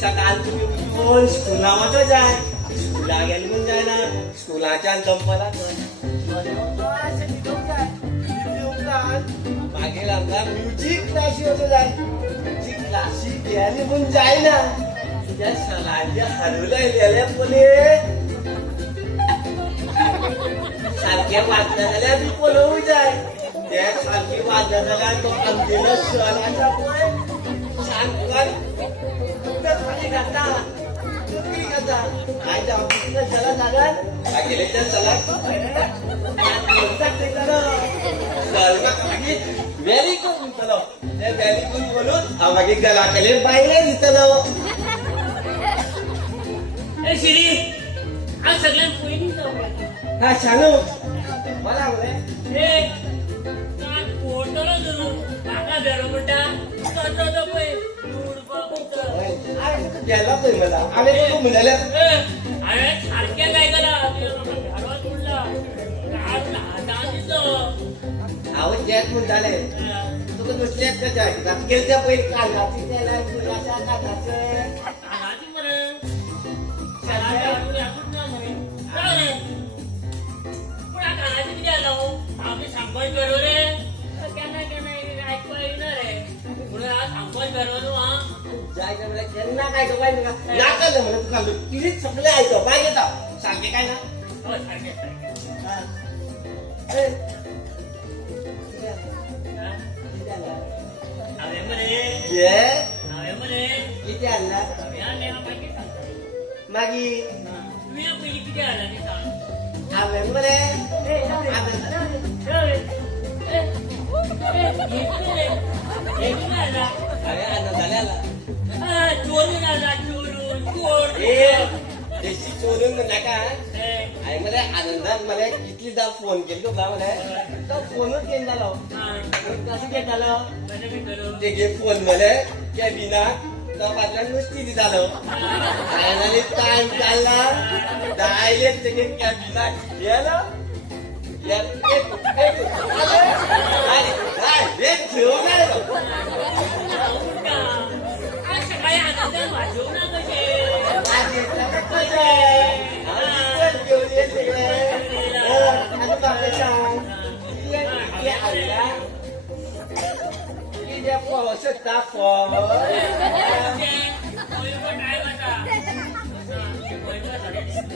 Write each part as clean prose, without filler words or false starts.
सकाळ तुम्ही उठून स्कूला वचो जाय स्कूला गेले म्हूण जायना स्कूलाच्यान दंपला मागीर आमकां म्युजीक क्लासी वचो जाय म्युजीक क्लासी गेली म्हूण जायना तुज्या सलांचे हरवलेले पले सारखे वाजता जाल्यार बी पळोवूं जाय ते सारखे वाजता जाल्यार तो आमगेलो सण आसा पळय सांगपाक खाली घालता तकली घालता आयज आमच्या चला जाल्यार आगेले त्या चलाक व्हेरी गुड म्हणटलो ते व्हेरी गुड म्हणून हांव मागीर गलाकलेर बायले दितलो ए शिरी आज सगळ्यांत पयलीं जावं हा शानू मला म्हणले ए काल फोटोला धरून म्हाका धरो म्हणटा तो पळय उडपाक म्हणटा गेला पळय मला हांवें तुका म्हणलें हांवें सारकें काय केलां घालून उडला काडून हातान दिलो हांव जेत म्हणटालें तुका नुस्तेंच कशें आयकता गेले ते पयलीं कानाची केल्या फुलाच्या कानाचें कानाची मरे शाळा हाडून हाडून ना मरे जाऊ रे पूण कानाची कितें जालो आमी सांगपाच बरो रे केन्ना केन्ना आयकपा येना रे म्हणून हांव सांगपाच बरो न्हू आं जाय काय म्हणल्यार केन्ना काय तो बाय नाकाले म्हणून तुका कितें सगळें आयकता बाय घेता सारकें काय ना हय सारकें सारकें हांवें मरे हांवें मरे कितें हाडला हांवें आलें हांव मागीर सांगता मागीर तुवें पयलीं कितें हाडलां तें सांग हांवें मरे हांवें आनंदाले हाडला चोरून आला चोरून चोर देशी चोरून नाका हांवें मरे आनंदान मरे कितलीदां फोन केली तुका मरे तो फोनूच घेवन जालो कसो घेतालो तेगे फोन मरे कॅबिनाक तो फाटल्यान नुस्तीं दितालो हांवें आनी टायम काडला डायरेक्ट तेगे कॅबिनाक गेलो घेवन आयलो सकाळी आनंदान वाजोवना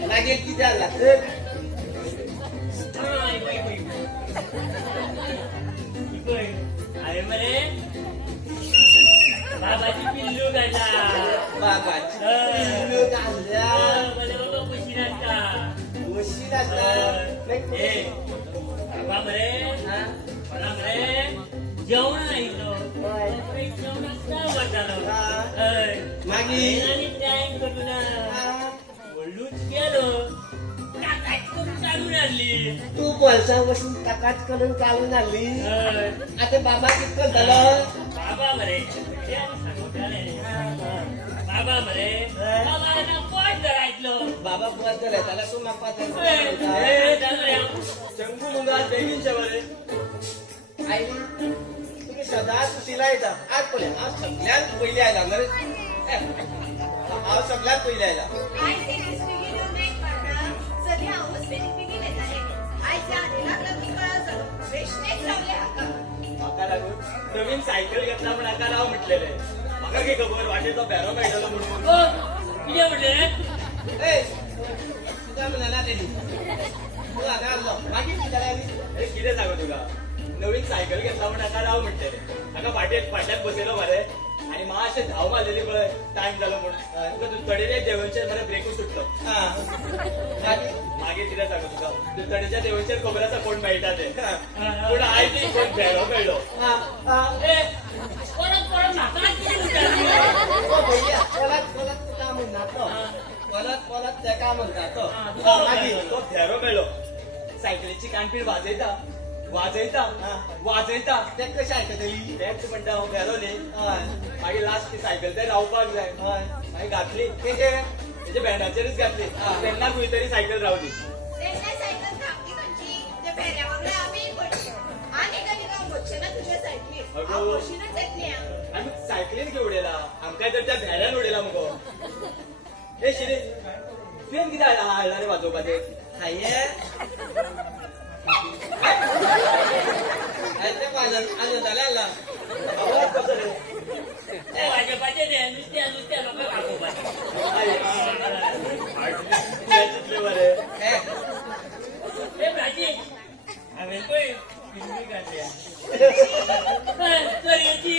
मागीर कितें जालां हांवें मरे बाबाची पिल्लू काडला बाबाची पिल्लू काडल्या मरे बाबा खुशी नाचता खुशी नाचता बाबा मरे मला मरे जेवण आयिल्लो जेवणाक जाय वाटालो मागीर आनी टायम करूना व्हडलूच गेलो काकाच करून काडून हाडली तू बोल्सा बसून काकाच करून काडून हाडली आतां बाबा कितको जालो बाबा मरे बाबा मरे बाबा पोट धरायतलो बाबा पोट धरयतालो तूं म्हाका शंकू मुंगा बेगीन शेवरे आई तुम्ही सदांच सुशीला येता आज पळय हांव सगळ्यात पयलीं आयला मरे हांव सगळ्यात पयलीं आयला म्हाका लागून नवीन सायकल घेतला म्हण हाका राव म्हटलेले म्हाका कितें खबर वाटेचो भेरो मेळटलो म्हणून कितें म्हटलें ए तुका म्हणना तेणी तूं हाका आसलो मागीर कितें जालें कितें सांगू तुका नवीन सायकल घेतला म्हण हाका राव म्हटलेले हाका फाटल्यान बसयलो मरे आणि मातशें धांव मारलेली पळय टायम जालो म्हणून तुका दुधतडेच्या देवळचेर मरे ब्रेकूच सुटलो मागीर कितें सांगू तुका दुधतडेच्या देवळचेर खबर आसा कोण मेळटा ते पूण आयज कोण भेरो मेळ्ळो परत परत म्हाका तुका म्हणना तो परत परत तेका म्हणटा तो मागीर तो भेरो मेळ्ळो सायकलीची कानपीड वाजयता ते कशें आयकतली तेच म्हणटा हांव गेलो न्ही मागीर लास्ट ती सायकल ते रावपाक जाय मागीर घातली तेजे बँडाचेरच घातली तेन्ना खंय तरी सायकल रावली आमी सायकलीन घेवन उडयला आमकां तर त्या भेऱ्यान उडयला मुगो हाडला रे वाजोवपाचे हाये आनंदाला हाडला आवाज कसो रे वाजोवपाचे न्ही नुस्त्या नुस्त्या लोकांक दाखोवपाचे चितले बरे ए भाजी हांवें पळय पिंडी घातल्या चलयेची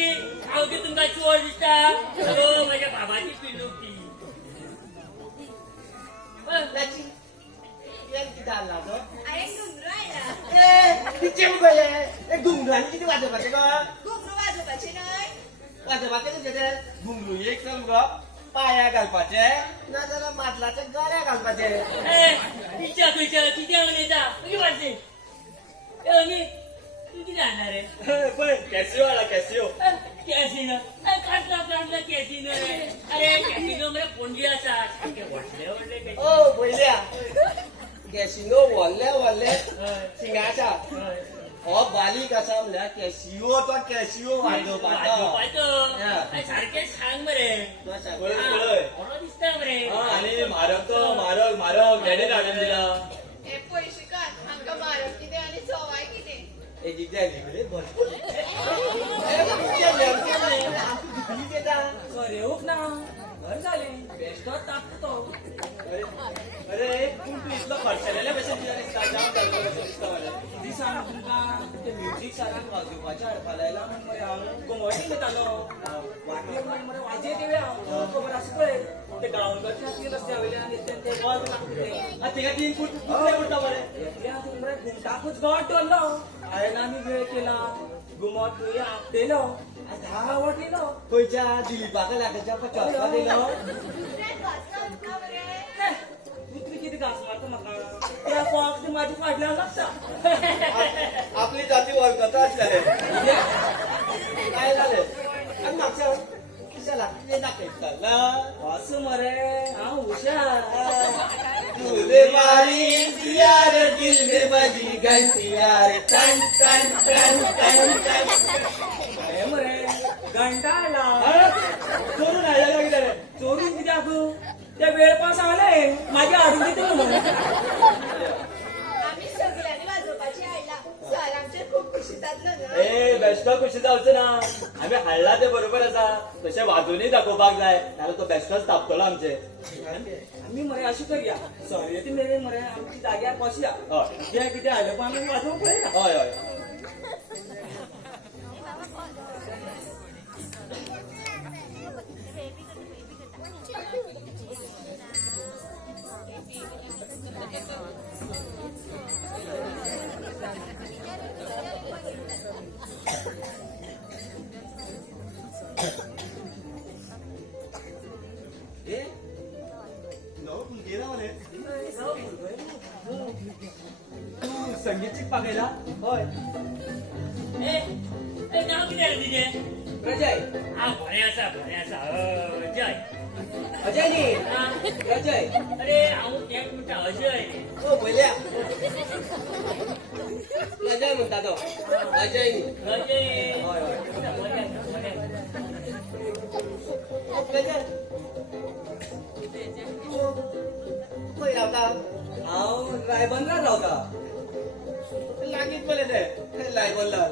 हांव ती तुमकां चोर दिसता अगो म्हज्या बाबाची पिल्लूक ती त्याची किती हाडला तो अरे घुंगरू आयला किती मुगले घुंगरांनी किती वाजोवपाचे गो घुंगरू वाजोवपाचे न्हय वाजोवपाचे कशे ते घुंगरू एक तर मुगो पाया घालपाचे नाजाल्यार मादलाच्या गळ्या घालपाचे पिच्चा खंयच्या कितें उलयता खंय वाजले अमी तूं कितें हाडना रे पळय कॅसिओ हाडला कॅसिओ कॅसिनो काटला कॅसिनो रे अरे कॅसिनो मरे पणजी आसा सारके व्हडले व्हडले कॅसिनो ओ पयल्या कॅसिनो व्हडले व्हडले सिंगाच्या हो बालीक आसा म्हणल्यार कॅसिओ तो कॅसिओ वाजोवपाचो सारखे सांग मरे पळय बरो दिसता मरे आनी म्हारग तो म्हारग म्हारग घेणे हाडून दिला हे पयशे काड हांकां म्हारग कितें आनी सवाय कितें एक जाली भरपूर रेवूक ना बरें जालें बेश्टोच तापता तो अरे पूण तूं इतलो खर्चलेल्या भशेन दिसता जाम जालो भशेन दिसता मला ती सांग तुमकां ते म्युझीक सरान वाजोवपाचें हाडपा लायला म्हण मरे हांव घुमट घेतालो वाटले म्हण मरे वाजय देवया खबर आसा पळय ते गांवकरचे आसले रस्त्या वयल्यान ते बॉल लागले तिका 3 फूट कितले पडटा मरे एकल्या हातून मरे घुमटाकूच गांठ धरलो हांवें आनी वेळ केला घुमट थंय आपटेलो 10 वटलो खंयच्या दिलीपाक लागाच्या पचासपा दिलो दुसऱ्यान वाचना उरता मरे तूं कितें घास मारता म्हाका त्या फॉक्स ती म्हाजी फाटल्यान लागता आपली जाती वळखता आसलेले काय जालें आनी म्हाका किशाला कितें दाखयता असं मरे हांव हुशार तुले मारी यार दिल में बजी घंटी यार टन टन टन टन टन हे मरे घंटा आला करून हाडला काय कितें रे चोरून कित्याक ते वेळ पास आले माझी हाडून दिता म्हणून आमी सगळ्यांनी वाजोवपाची हाडला सर आमचेर खूब खुशी जातलो न्हू ए बेश्टो खुशी जावचो ना आमी हाडला ते बरोबर आसा तशें वाजोवनूय दाखोवपाक जाय नाल्यार तो बेश्टोच तापतलो आमचे आम्ही मरे अशी करूया सर मेरे मरे आमची जाग्यार बसया हय जे कितें हाडलं पळय आमी वाजोवंक पळयना हय हय तू संगीत शिकपाक येयला हय ए नांव कितें रे तुजें अजय बरें आसा जय अजय न्ही अजय अरे हांव तेंच म्हणटा अजय ओ पयल्या अजय म्हणटा तो अजय न्ही अजय हय हय बरें अजय खंय रावता हांव रायबंदरार रावता लागींच मरे ते लायबंदर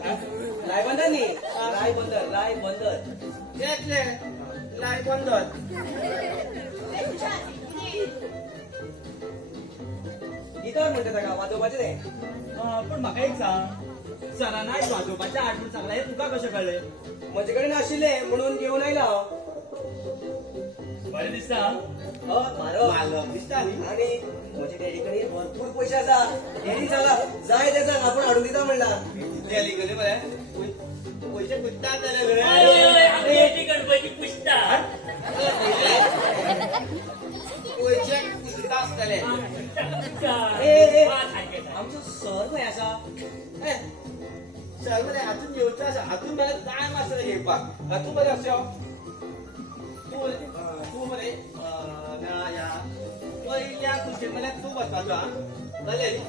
रायबंदर न्ही रायबंदर येतले लायबंदर गिटार म्हणटा ताका वाजोवपाचें तें पण म्हाका एक सांग सरान आयज वाजोवपाचें हाड म्हूण सांगलें हें तुका कशें कळ्ळें म्हजे कडेन आशिल्लें म्हणून घेवन आयला हांव बरें दिसता म्हारग दिसता न्ही आणि म्हजे डॅडी कडेन भरपूर पयशे आसा डॅडी सांगा जाय ते सांग आपूण हाडून दिता म्हणला कितली आली गली मरे पयशे कुत्तात जाल्यार आमी येती गणपती पुजता पयशे कितले आसतले आमचो सर खंय आसा सर मरे हातून येवचो आसा हातून मरे टायम आसता घेवपाक हातून मरे अशें तूं मरे ह्या पयल्या खुर्चेर मरे तूं बसपाचो आं जालें न्ही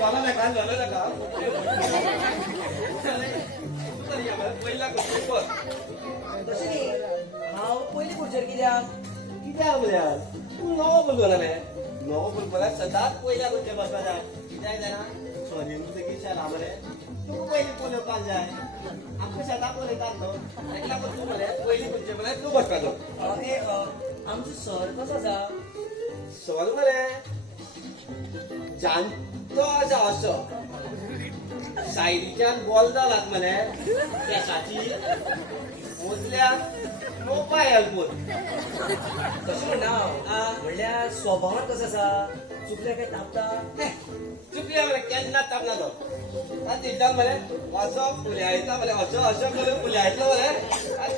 मला नाका झालं नाका पहिला खुर्चेर बस तशें न्ही हांव पयलीं खुर्चेर कित्याक कित्याक म्हळ्यार तूं नवो भुरगो न्हय नवो भुरगो म्हळ्यार सदांच पयल्या खंयचे बसपा जाय कित्याक जाणा सॉरीन तुजी शेणा मरे तूं पयलीं पळोवपाक जाय आमकां शेतां पळयतात न्हू ताका लागून तूं मरे पयलीं खंयचे म्हळ्यार तूं बसपाचो आमचो सर कसो आसा सॉल मरे जाणतो आसा असो सायडीच्यान बॉल जालात मरे केसाची मोजल्याक नो पायल पूण तशें म्हणना म्हणल्यार स्वभावान कसो आसा चुकल्या काय तापता चुकल्या मरे केन्ना तापना तो ताका मरे असो फुल्यायता मरे असो असो करून फुल्यायतलो मरे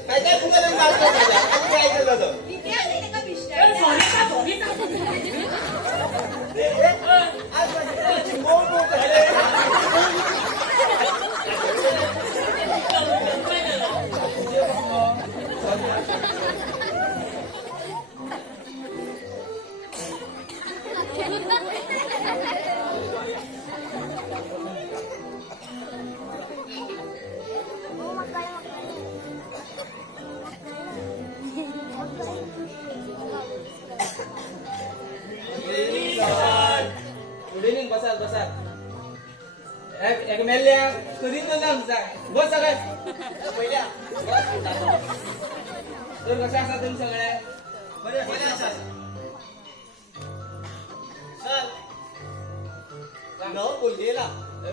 काय काय तुगेले मारतो काय आयकलो तो किती आली ताका ए, विश्रांती सॉरी का, सॉरी का? आज माझी मोग मोग करे गुड इव्हनिंग बसात बसात एक मेल्ल्या कधीच बस सगळे पहिल्या तर कसे आसा तुम्ही सगळे बरे बरे आसा सर नवो भुरगो येयला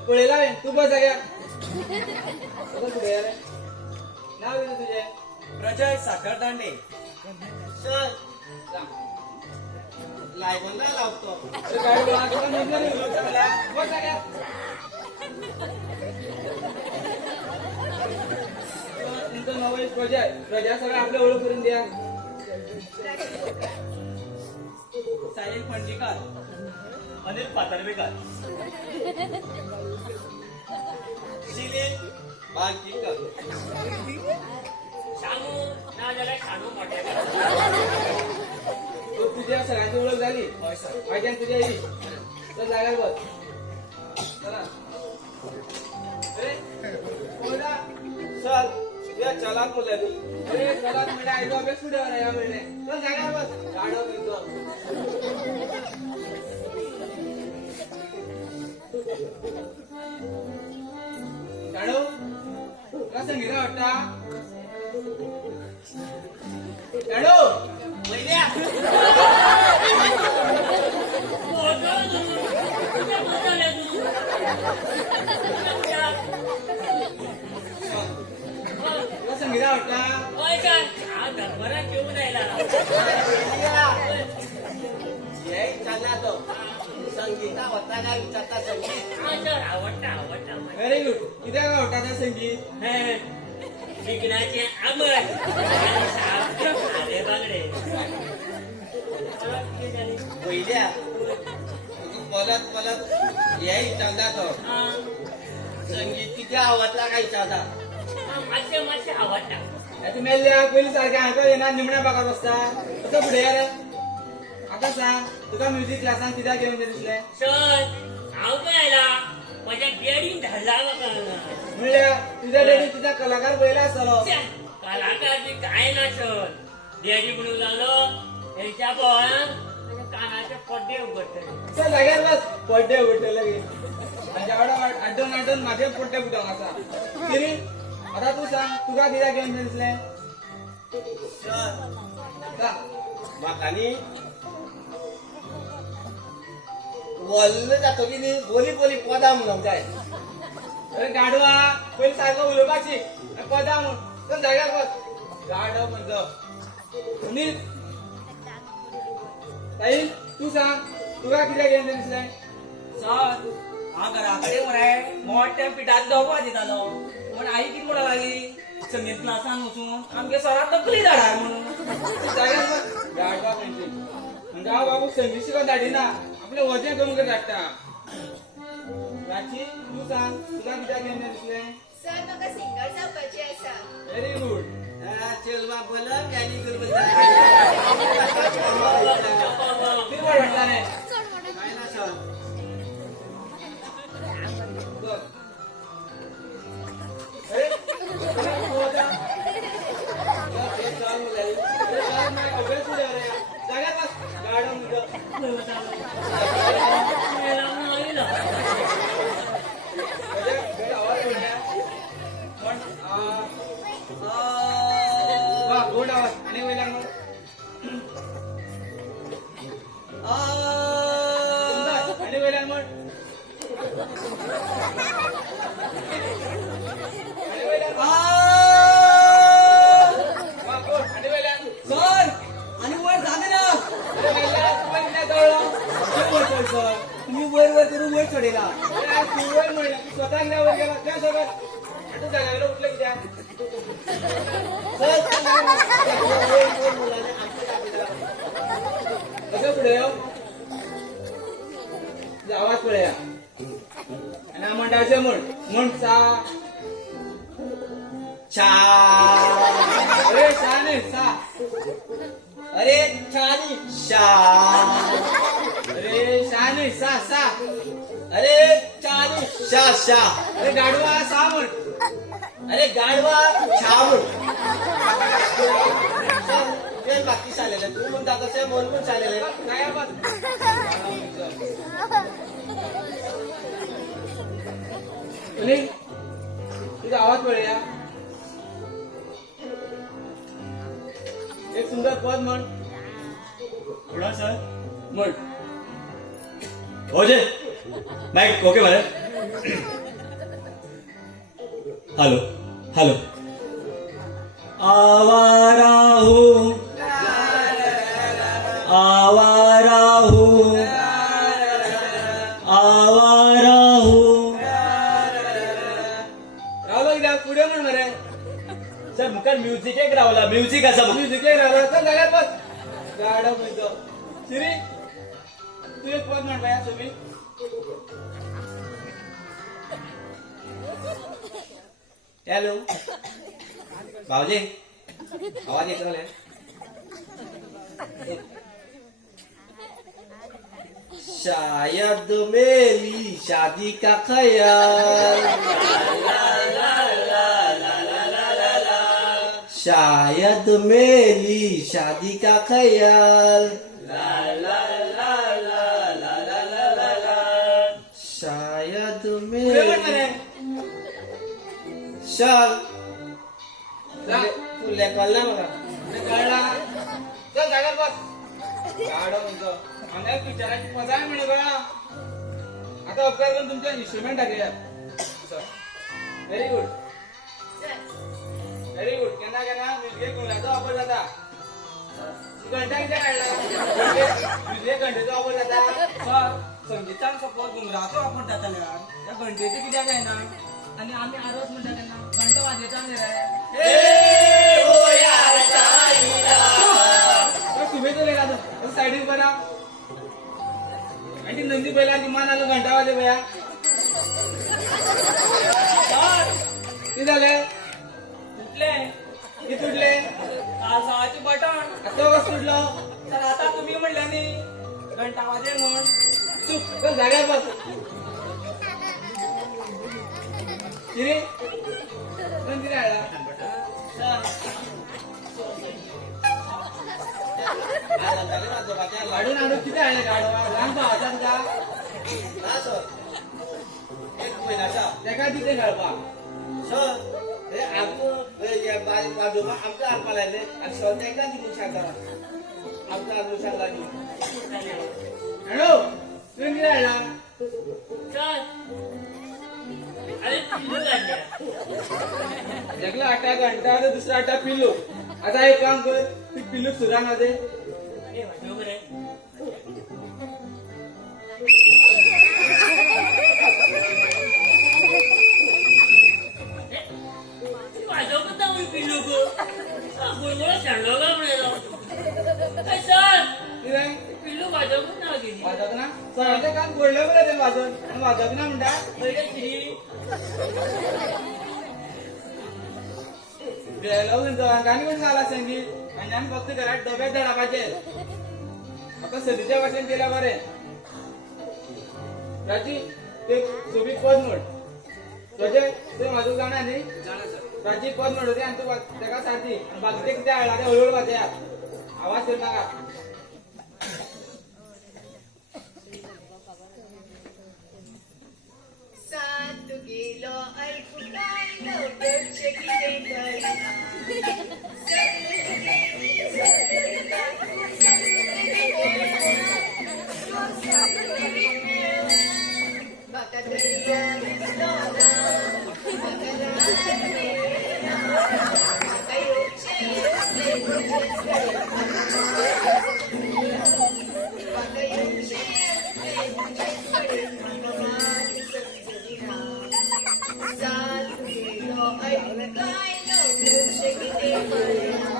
पळयला हांवें तूं बस सगळ्या रे नाव कितें तुजें प्रजय साखर दांडे सर लायबंदा लावतो अरे काय बोला तुला निघलं नाही बोलू सगळ्या बस सगळ्या तुमचं नाव आहे प्रजय सगळं आपल्या ओळख करून द्या साहिल पणजीकर अनिल पातर्वेकर शिलील बांकिकर शानू ना जाल्यार शानू मोठे तो तुझ्या सगळ्यांची ओळख झाली आयच्यान तुझ्या येईल तर जाग्यार बस चला अरे बोला सर या चलाक मुले अरे चला म्हणजे आयजो अभ्यास कुठे वरा या म्हणले चल जाग्यार बस गाडो तुमचो गाडो तुला संगीता वाटता गाडो पहिल्या तुला संगीता वाटता घरभरात घेऊन यायला हे चालला तो संगीता होता काय विचारता संगीत आवडता व्हेरी गुड कित्याक आवडटा तें संगीत शिकण्याचे आंबट आणि सावटे खाले बांगडे पहिल्या बोलत बोलत हे विचारला तो संगीत किती आवडला काय विचारता मातशे आवडटा तू मेल्ल्या पयलीं सारकें हांगा येना निमण्या भागार बसता कसो फुडें रे आतां सांग तुका म्युझिक क्लासान कित्याक घेवन दिसलें सर हांव खंय आयला माझ्या डॅडीन धाडला म्हाका म्हणल्यार तुझ्या डॅडी तुझा कलाकार पयला आसतलो कलाकार बी काय ना सर डॅडी म्हणून लागलो हेच्या बोळान कानाचे पड्डे उगडटले चल जाग्यार बस पड्डे उगडटले गे ताच्या वांगडा आड्डोन म्हाजे पड्डे फुटोंक आसा किरी आतां तूं सांग तुका कित्याक घेवन दिसलें सर सांग म्हाका न्ही व्हडलो जातकीर न्ही बोली बोली पदां म्हणूंक जाय अरे गाडवा पयलीं सारको उलोवपाक शिक पदां म्हूण चल जाग्यार बस गाडव म्हणतो सुनील साहिल तू सांग तुका कित्याक घेवन दिसलें सर हांव घरा कडेन मरे मोठ्या पिठात दोवपा दितालो पण आई कितें म्हणूंक लागली संगीत क्लासान वचून आमगे सराक तकली धाडार म्हणून जाग्यार बस गाडवा खंयची म्हणजे हांव बाबू संगीत शिकोवन धाडिना आपलें वजें करून धाडटा राची तू सांग तुका कित्याक घेवन दिसलें सर म्हाका सिंगर जावपाचें आसा व्हेरी गुड चेलवा बोलप यानी गुरबत कितें वाटतालें काय ना सर बस अरे अभ्यास वा गोड आवाज आणि वयल्यान म्हण सुंदर आणि वयल्यान म्हण आणि वयल्यान म्हण. वा गोड आणि वयल्यान सर आणि वर झाले ना आणि वयल्यान तुला किती कळलं वर चढ सर तुम्ही वर वर करून वर चढेला अरे तू वर म्हणलं तू स्वतः नाही वर गेला त्या सोबत तू जागायला उठलं की त्या कसं पुढे येऊ आवाज पुढे या आणि हा मंडळाचे म्हण सा छा अरे सा नाही सा अरे छानी शा अरे शा नाही सा सा अरे छानी शा शा अरे गाडवा सा म्हण अरे गाडवा छाम ते बाकी चाललेलं तू म्हणता तसं मन पण चाललेलं काय आवाज सुनील तुझा आवाज पुढे या एक सुंदर पद म्हण थोड़ा सर म्हण हो जे माइक ओके मारे हेलो हेलो आवारा हूँ आवारा हूँ आवारा हूँ रावलो कित्याक पुढे म्हण मरे सर मुखार म्युझिक एक रावला म्युझिक आसा म्युझिक रावलो तर जाल्यार पद गाडो म्हणतो सिरी तू एक पद म्हण बाया सोमी हॅलो बावले आवाज येतो ना शायद मेरी शादी का ख्याल शायद मेरी शादी का ख्याल शायद पुढे म्हण मेरी मरे शाल फुले कळला मला कळला चल जाग्यार बस गाडो म्हणतो आम्हाला पिक्चराची मजा आहे म्हणे बघा आता उपकार करून तुमचे इन्स्ट्रुमेंट टाकूया व्हेरी गुड व्हेरी गुड केन्ना केन्ना म्युझिक गुंगलाचो वापर जाता घंटा कितें काडला म्युझिक घंटेचो वापर जाता सर संगीतान सपोज घुंगराचो वापर जाताल्यार त्या घंटेचे कित्याक जायना आणि आम्ही आरोस म्हणटा तेन्ना घंटो वाजयता न्ही रे तुम्ही तो लेला सायडीक बरा आणि ती नंदी पहिला विमान आलो घंटा वाजे भया किती झाले तुटले किती तुटले काळसाचे बटन आता कसं तुटलो तर आता तुम्ही म्हणल्या नी घंटा वाजे म्हण चुप चल जाग्यार बस किरे पण किती हाडला गाडून आणू किती हाडले गाडवा लहान भावाचा तुका ना सर एक महिन्याचा तेका तिथे घालपा सर हे आमचं बारीक बाजूला आमचं आरपा लायले आणि सर तेका दिवून सांगता आमचं अजून सांगला न्ही हॅलो तुम्ही किती हाडला चल अरे पिल्लू काढल्या एकला 8 घंटा आणि दुसरा 8 पिल्लू आता एक काम कर ती पिल्लू सुरांना दे अरे वाजव बरे वाजव पण जाऊ पिल्लू को गोळगोळा सांडलो का म्हणालो सर ती रे पिल्लू वाजव पण नाव गेली वाजत ना सरांचे काम गोडलं बरं ते वाजून आणि वाजत ना म्हणता पहिले श्री गाणी पण झाला संगीत आणि आम्ही फक्त घरात डब्यात धडापाचे आता सदीच्या भाषेत केल्या बरे राजी ते सोबी पद म्हण तुझे ते माझं जाणार नाही राजी पद म्हण होते आणि तू त्याका सारथी आणि बाकीचे किती आला ते हळूहळू वाजया आवाज येत नका सात गेलो ऐकू काय लवकरचे किती कळना. बाका दर्या दिसलो ना, बाका रान मेळना, बाका येवचे असले तुझेच कडेन. बाका येवचे असले तुझेच कडेन, म्हाका मात समजूना. साल तुजेलो ऐकाय लवकरचे किती कळना.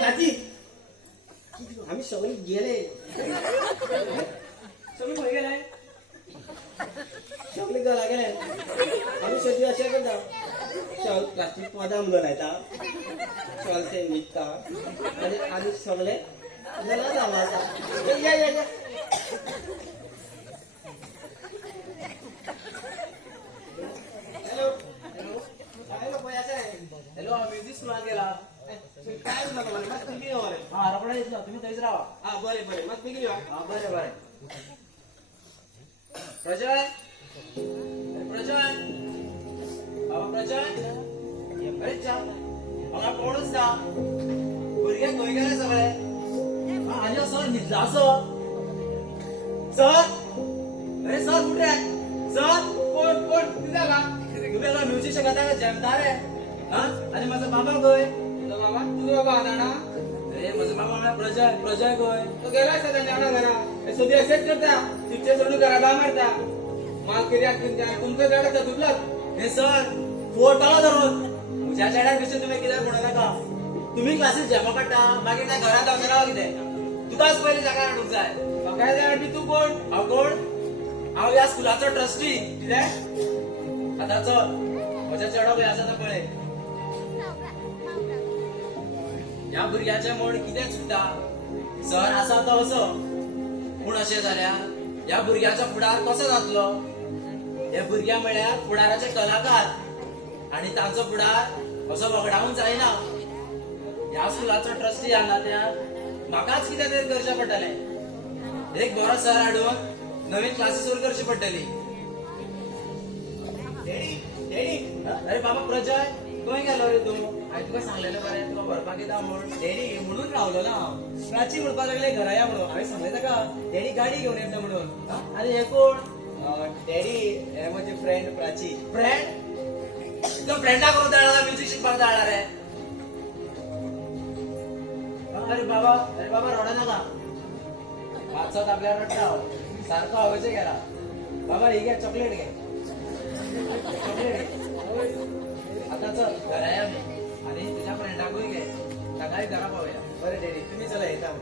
प्राची आम्ही सगळे गेले सगळी खंय गेले सगळे घरा गेले आम्ही सगळी अशें करता चल प्राची पदां म्हणून लायता चलते न्हिदता आनी आमी सगळे घरा जाता या हॅलो हॅलो पयाचे हॅलो म्युझिक स्कूलात गेला काय म्हणता मला मात बेगीन यो रे हा रोकडा येतलो तुम्ही थंयच रावा हा बरें मात बेगीन यो हा बरें बरें प्रजय अरे प्रजय बाबा प्रजय अरे चा हांगा कोणूच ना भुरगे खंय गेले सगळे हा आनी सर न्हिदला असो सर अरे सर कुठे सर कोण कोण किती जागा तुम्ही आता म्युझिक शिकता जमता रे हा आणि माझा बाबा खंय तुझा बाबा आना ना अरे माझा बाबा म्हणला प्रजय प्रजय खंय तो गेला असता त्यांच्या वांगडा घरा सदी असेच करता तिचे सोडून घराला मारता माल कित्याक तुमचं झाड आसा तुटलात हे सर फोटाला धरून म्हज्या चेड्याक कशें तुमी कितें म्हणू नाका तुम्ही क्लासीस जेमा काडटा मागीर त्या घरात हांव रावा कितें तुकाच पयलीं जागा हाडूंक जाय सगळ्या जाणांनी तू कोण हांव कोण हांव ह्या स्कुलाचो ट्रस्टी कितें आतां चल म्हज्या चेडो खंय आसा तो पळय ह्या भुरग्याचें मन कितें चिंता सर आसा तो असो पूण अशें जाल्यार ह्या भुरग्याचो फुडार कसो जातलो हे भुरगे म्हळ्यार फुडाराचे कलाकार आनी तांचो फुडार असो वगडावूंक जायना ह्या स्कुलाचो ट्रस्टी हांगात्यान म्हाकाच कितें तरी करचें पडटलें एक बरो सर हाडून नवीन क्लासी सुरू करची पडटली अरे बाबा प्रजय खंय गेलो रे तूं हांवें तुका सांगलेलें मरे तुका व्हरपाक येता म्हूण डॅडी म्हणून रावलो ना हांव प्राची म्हणपाक लागले घरा या म्हणून हांवें सांगलें ताका डॅडी गाडी घेवन येता म्हणून हा? आनी हे कोण डॅडी हे म्हजी फ्रेंड प्राची फ्रेंड तुका फ्रेंडा करून धाडला म्युझिक शिकपाक धाडला रे अरे बाबा रडा नाका मातसो आपल्याला रडटा हांव सारको हवेचें गेला बाबा ही घे चॉकलेट घे चॉकलेट घे आता चल घरा या आनी तुज्या फ्रेंडाकूय घे ताकाय घरा पावया बरें डॅडी तुमी चला येता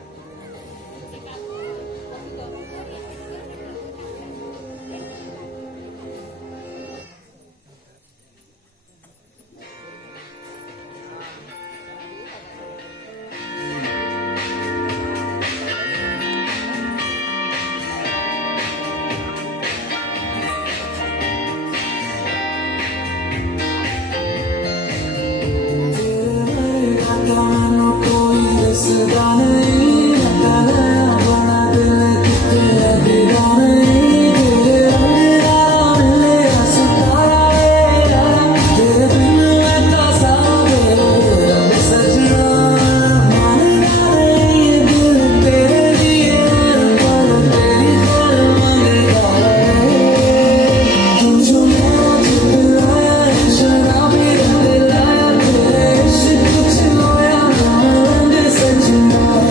Such a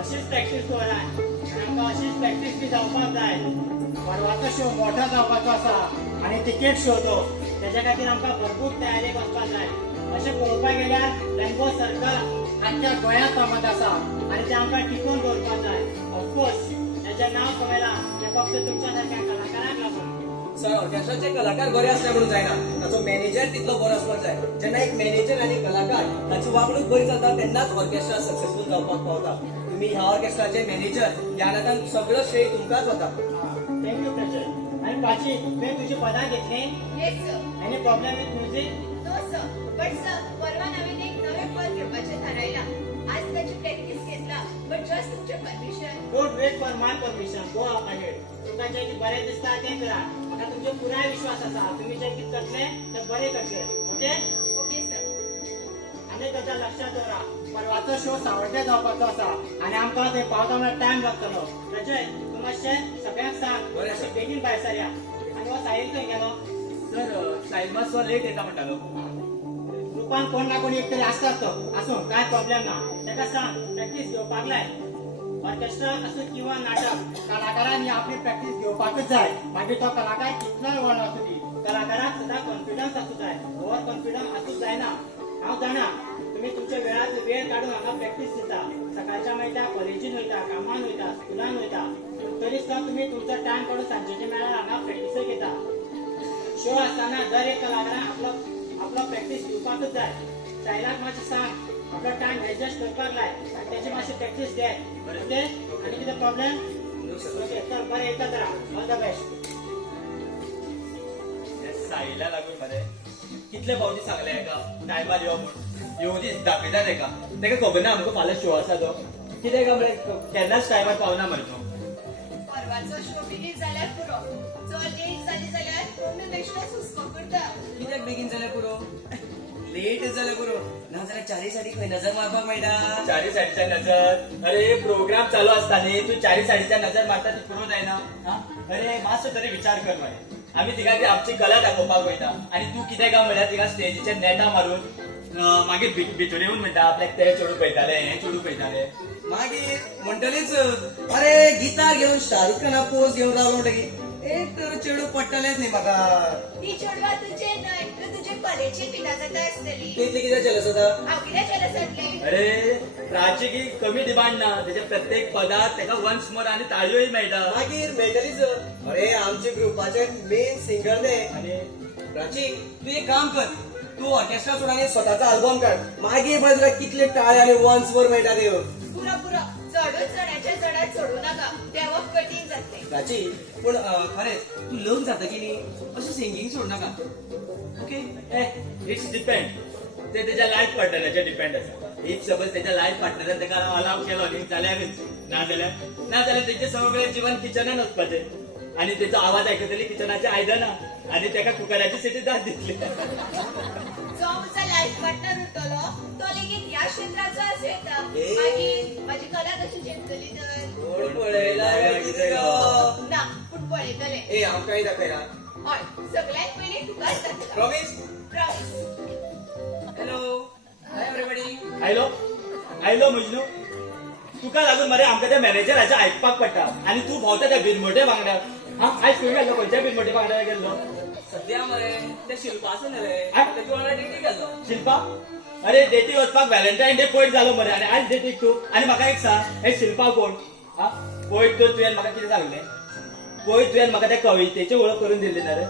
अशीच प्रॅक्टीस दवराय आनी आमकां अशीच प्रॅक्टीस बी जावपाक जाय. परवाचो शो मोठो जावपाचो आसा आनी तिकेट शो तो तेज्या खातीर आमकां भरपूर तयारेक वचपाक जाय. अशें पळोवपाक गेल्यार रेनबो सर्कल आख्ख्या गोंयांत फामाद आसा आनी तें आमकां टिकोवन दवरपाक जाय. ऑफकोर्स तेजें नांव कमयलां तें फक्त तुमच्या सारक्या कलाकारांक लागून. सर ऑर्केस्ट्राचे कलाकार बरे असले म्हणून जायना, ताचो मॅनेजर तितलो बरो आसपाक जाय. जेन्ना एक मॅनेजर आनी कलाकार ताची वागणूक बरी जाता तेन्नाच ऑर्केस्ट्रा सक्सेसफूल जावपाक पावता. तुम्ही ह्या ऑर्केस्ट्राचे मॅनेजर ह्या नात्यान सगळं श्रेय तुमकांच वता. थँक्यू प्रजल. आनी प्राची तुवें तुजी पदां घेतलीं? Yes sir. Any problem with music? No sir. But sir परवा नवीन एक नवे पद घेवपाचें थारायलां. आज त्याची प्रॅक्टिस घेतला बट जस्ट तुमचे permission. Don't wait for my permission. Go ahead. तुका जें कितें बरें दिसता तें करा. म्हाका तुमचेर पुराय विश्वास आसा. तुमी जें कितें करतले तें बरें करतले. ओके? Okay sir. आनी गजाल लक्षात दवरा, परवाचो शो सावड्डे जावपाचो आसा आनी आमकां थंय पावता म्हणल्यार टायम लागतलो. रजय तूं मातशें सगळ्यांक सांग बरें, मातशें बेगीन भायर सरया. आनी हो साहिल खंय गेलो? सर साहिल मातसो लेट येता म्हणटालो. ग्रुपान कोण ना कोण एक तरी आसतात तो. आसूं कांय प्रॉब्लेम ना. ताका सांग प्रॅक्टीस घेवपाक लाय. ऑर्केस्ट्रा असो किंवा नाटक कलाकारांनी आपली प्रॅक्टीस घेवपाकच जाय. मागीर तो कलाकार कितलोय व्हड आसूं दी कलाकाराक सदां कॉन्फिडन्स आसूं जाय. ओवर कॉन्फिडन्स आसूंक जायना. हांव जाणा तुम्ही तुमच्या वेळाचो वेळ काढून हांगा प्रॅक्टीस दिता. सकाळच्या मागीर कॉलेजीन वयता, कामान वयता, स्कुलान वयता. तरी सुद्दां तुमी तुमचो टायम काडून सांजेच्या मेळार हांगा प्रॅक्टिसो घेता. शो आसतना दर एक कलाकारान आपलो प्रॅक्टीस घेवपाकच जाय. सायलाक मातशें सांग आपलो टायम एडजस्ट करपाक लाय आनी तेची मातशी प्रॅक्टीस घे. ओके? आनी कितें प्रॉब्लेम? ओके चल बरें एकच राहा. All the best. साहिला लागून मरे कितले फावटी सांगले एका टायमार यो म्हूण. येवं दीस दाखयता तेका खबर ना आमकां फाल्यां शो आसा तो. कितें काय मरे केन्नाच टायमार पावना मरे तो. परवाचो शो बेगीन जाल्यार पुरो. चड लेट जाली जाल्यार कोणी बेश्टोच हुस्को करता. कित्याक बेगीन जाल्यार पुरो? लेट जाल्यार पुरो. नाजाल्यार चारी सायडी खंय नजर मारपाक मेळटा. चारी सायडीच्या नजर. अरे प्रोग्राम चालू असता न्ही तू चारी सायडीच्या नजर मारता ती पुरो जायना. अरे मातसो तरी विचार कर मरे. आम्ही तिका आमची कला दाखोवपाक वयता आनी तू कितें काय म्हणल्यार तिका स्टेजीचेर नेटा मारून मागीर भितर येवन म्हणटा आपल्याक ते चेडूं पळयताले हें चेडूं पळयताले. मागीर म्हणटलीच अरे गिटार घेवन शाहरुख खाना पोज घेवन रावलो म्हणटकीर एक तर चेडूं पडटलेंच न्ही म्हाका. ती चेडवा तुजे न्हय तर तुजे कलेची पिना जाता आसतली. तितली कितें जेलस जाता? हांव कितें केलं जातलें? अरे प्राची की कमी डिमांड ना त्याच्या प्रत्येक पदाक तेका वन्स मोर आनी ताळयोय मेळटा. मागीर मेळटलीच. अरे आमच्या ग्रुपाचे मेन सिंगर ते. आनी प्राची तू एक काम कर, तू ऑर्केस्ट्रा सोड आनी स्वताचो आल्बम काड. मागीर मात्र कितले टाळे आनी वन्स मोर मेळटा ते. पुरो पुरो चडूच चडाच्या चडात सोडू नाका. देवप कठीण जातलें. प्राची पूण खरेंच तू लग्न जाता की न्ही अशें सिंगींग सोड नाका. ओके? It's depend. ते त्याच्या लायफ पार्टनराचेर डिपेंड आसा. इफ सपोज त्याच्या लायफ पार्टनरान तेका अलाव केलो न्ही जाल्यारच. नाजाल्यार तेचे सगळें जीवन किचनान वचपाचें आनी तेचो आवाज आयकतली किचनाचे आयदनां आनी तेका कुकराची सिटी दाद दितली. जो म्हजो लायफ पार्टनर उरतलो तो लेगीत ह्या क्षेत्राचो आसूं येता. मागीर म्हाजी कला कशी जिंकतली तर? कोण पळयला काय कितें गो? ना पूण पळयतले. ए आमकांय दाखयला. हय सगळ्यात पयलीं तुकाच दाखयता. Promise? Promise. Hello hi everybody. आयलो मजनू. तुका लागून मरे आमकां त्या मॅनेजराचें आयकपाक पडटा आनी तूं भोंवता त्या बिनमोटे वांगडा. आयज खंय गेल्लो? खंयच्या बिनमोटे वांगडा गेल्लो? सद्या मरे ते शिल्पा आसा न्ही रे आ? तेजे वांगडा डेटी गेल्लो. शिल्पा? अरे डेटी वचपाक व्हॅलेंटायन डे पयट जालो मरे आनी आयज डेटीक तू. आनी म्हाका एक सांग हे शिल्पा कोण? पयट तर तुवें म्हाका कितें सांगलें? पयट तुवें म्हाका त्या कवितेची वळख करून दिल्ली ना रे.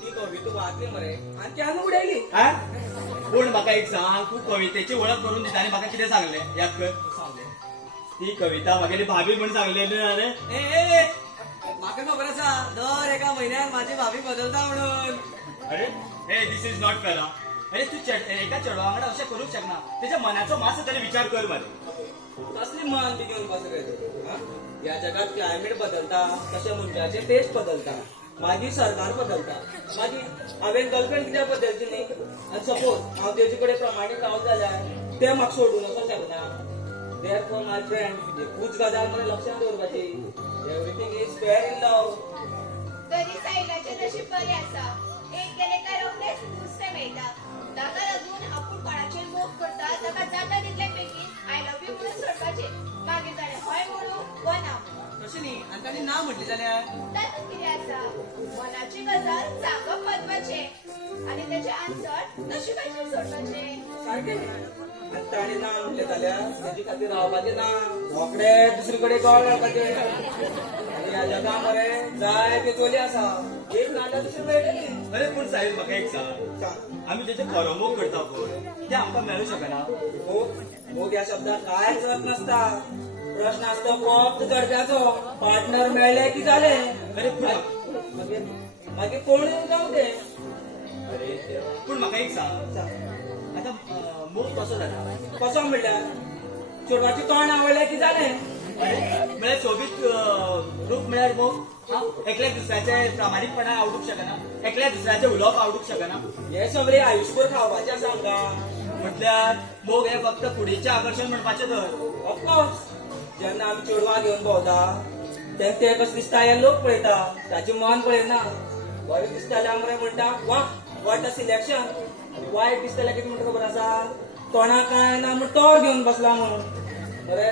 ती कविता वाचली मरे आनी ती हांगा उडयली. पूण म्हाका एक सांग तू कवितेची वळख करून दिता आनी म्हाका कितें सांगलें याद कर. ती कविता म्हागेली भाभी म्हूण सांगलेली ना रे. ए म्हाका खबर आसा दर एका म्हयन्याक माझी भाभी बदलता म्हणून. अरे हे दिस इज नॉट फेर. अरे तू एका चेडवा वांगडा अशें करूंक शकना. तेच्या मनाचो मातसो तरी विचार कर मरे. कसली मान ती घेवन कसं काय? या जगात क्लायमेट बदलता तशें मनशाचे टेस्ट बदलता. मागीर सरकार बदलता. मागीर हांवें गर्लफ्रेंड कित्याक बदलची न्ही? आनी सपोज हांव तेजे कडेन प्रमाणीक रावत जाल्यार तें म्हाका सोडून वचूंक शकना. Therefore, my friend, एकूच गजाल मरे लक्षांत दवरपाची. Everything is fair in love. तरी सायलाचें नशीब बरें आसा. एक गेले काय रोखडेच दुसरें मेळटा. ताका लागून आपूण कोणाचेर मोग करता ताका जाता तितले बेगीन आय लव्ह यू म्हणून सोडपाचें. लोकांनी ना म्हटली जाल्यार त्यातून किती आसा मनाची गजाल सांगप महत्वाचे आणि त्याचे आन्सर नशिबाचे सोडपाचे. सारखे आणि ताणी ना म्हटले जाल्यार त्याची खातीर रावपाचे ना रोकडे दुसरीकडे गोळ घालपाचे. आणि ह्या जगा मरे जाय ते चोली आसा एक नाल्यार दुसरी मेळटली. अरे पूण साहेब म्हाका एक सांग, आम्ही जेचे खरो मोग करता पळय ते आमकां मेळूं शकना. मोग या शब्दात काय अर्थ नसता. प्रश्न असतो फक्त चढप्याचो पार्टनर मेळले की जाले. अरे मागीर कोण जाऊ दे. पूण म्हाका एक सांग, आता मोग कसो जाता? कसो म्हणल्यार चेडवाची तोंड आवडले की जाले. म्हळ्यार सोबीत रूप म्हळ्यार मोग. एकल्याक दुसऱ्याचे प्रामाणीकपणा आवडूंक शकना, एकल्याक दुसऱ्याचे उलोवप आवडूंक शकना. हे सगळे आयुष्यभर खावपाचे आसा आमकां. म्हटल्यार मोग हे फक्त फुडेचे आकर्षण म्हणपाचें तर. ऑफकोर्स जेन्ना आमी चेडवां घेवन भोंवता तेन्ना ते कशें दिसता हे लोक पळयता, ताचें मन पळयना. बरें दिसताल्यार मरे म्हणटा वा वॉट अ सिलेक्शन. वायट दिसताल्यार कितें म्हणटा खबर आसा, तोंडाक काय ना म्हण तोर घेवन बसला म्हणून. बरें